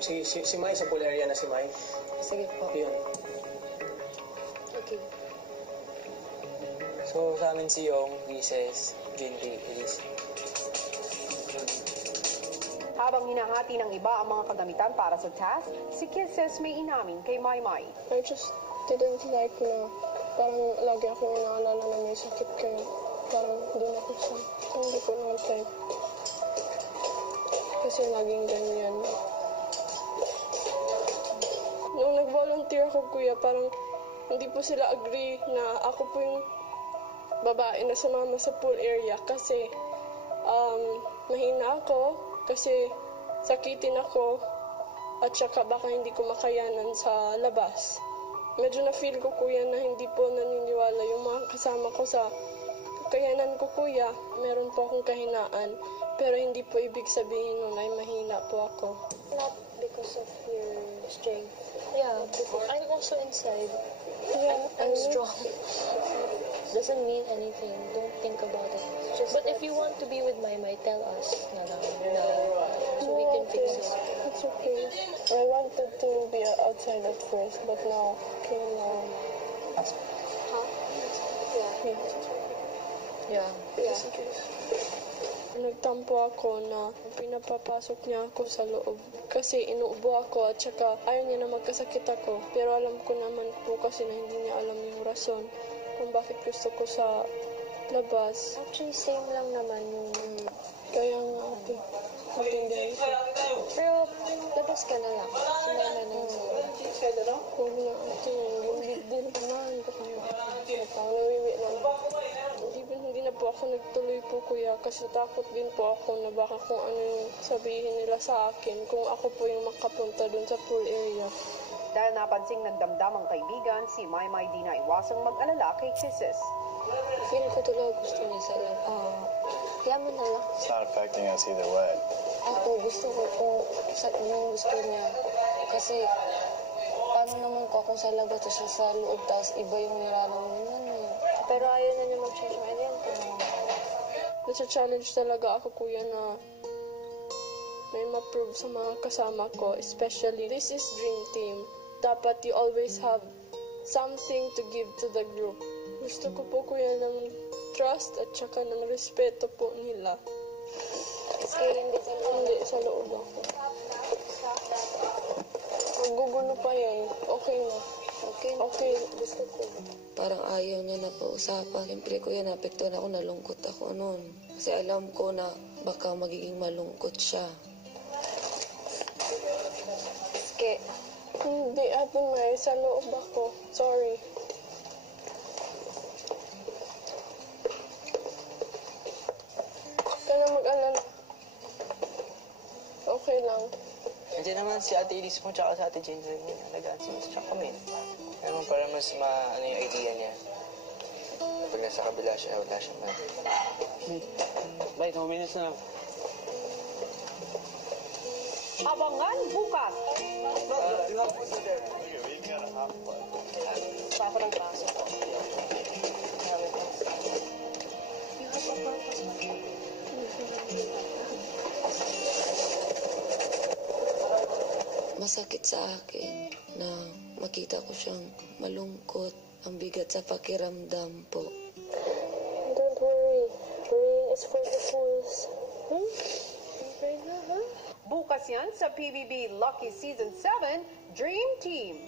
Si Mai sa pool area na si Mai. Sige po. Yun. Okay. So, sa amin si Yong, Mrs. Jinty, Elise. Habang hinahati ng iba ang mga kagamitan para sa task, si Kisses may inamin kay Maymay. I just didn't like na parang lagi akong inaalala na may sakit kaya parang doon ako sa hindi ko naman type. Kasi laging ganyan. Nung nag-volunteer ako, kuya, parang hindi po sila agree na ako po yung babae na sumama sa pool area kasi mahina ako kasi sakitin ako at saka baka hindi ko makayanan sa labas. Medyo na-feel ko, kuya, na hindi po naniniwala yung mga kasama ko sa kakayanan ko, kuya. Meron po akong kahinaan, pero hindi po ibig sabihin nun ay mahina po ako. Not because of your strength. Yeah, because I'm also inside. Yeah, I'm strong. Doesn't mean anything. Don't think about it. But if you want to be with Maymay, tell us na lang. So we can fix it. It's okay. I wanted to be outside at first, but now, okay now. Huh? Yeah. Just in case. Nagtampo ako na pinapapasok niya ako sa loob kasi inuubo ako at saka ayaw niya na magkasakit ako. Pero alam ko naman po kasi na hindi niya alam yung rason kung bakit gusto ko sa labas. Actually, same lang naman yung... Kaya nga ate, matindihan ko. Pero, labas ka na lang. Si Maymay na yung sa'yo. Huwag na ate, yung big deal naman ko kayo. Nawiwi lang. Hindi na po ako nagtuloy po, kuya, kasi takot din po ako na baka kung ano yung sabihin nila sa akin kung ako po yung makapunta dun sa pool area. Dahil napansing nagdamdam ang kaibigan, si Maymay di na iwasang mag-alala kay Kisses. Feel ko talaga gusto niya sa lang. Kaya mo na lang. It's not affecting us either way. Ako, gusto ko kung yung gusto niya. Kasi, paano naman ko kung sa labas o siya sa loob, tapos iba yung nararamdaman niya. Pero ayaw na niya mag-change my identity. Nasa-challenge talaga ako, kuya, na may ma-prove sa mga kasama ko, especially this is Dream Team. Dapat you always have something to give to the group. Gusto ko po, kuya, ng trust at saka ng respeto po nila. Kasi hindi Sa loob ako. Magugulo pa yan. Okay na. Okay. gusto ko. Parang ayaw niya na pausapan. Siyempre ko yan, apektuhan ako, nalungkot ako noon. Kasi alam ko na baka magiging malungkot siya. Ske. Hindi, ate May. Sa loob ako. Sorry. Kaya mag-alala. Okay lang. Nandiyan naman si Ate Elise mo tsaka si Ate Jane rin yun. Alagaan si Miss tsaka kami. Pero para mas ano yung idea niya. Pag nasa kabila siya, wala siyang man. Bye, 2 minutes na lang. Abangan bukas! Papa ng braso ko. Masakit sa akin na makita ko siyang malungkot, ang bigat sa pakiramdam po. Don't worry. Praying is for the fools. Bukas yan sa PBB Lucky Season 7 Dream Team.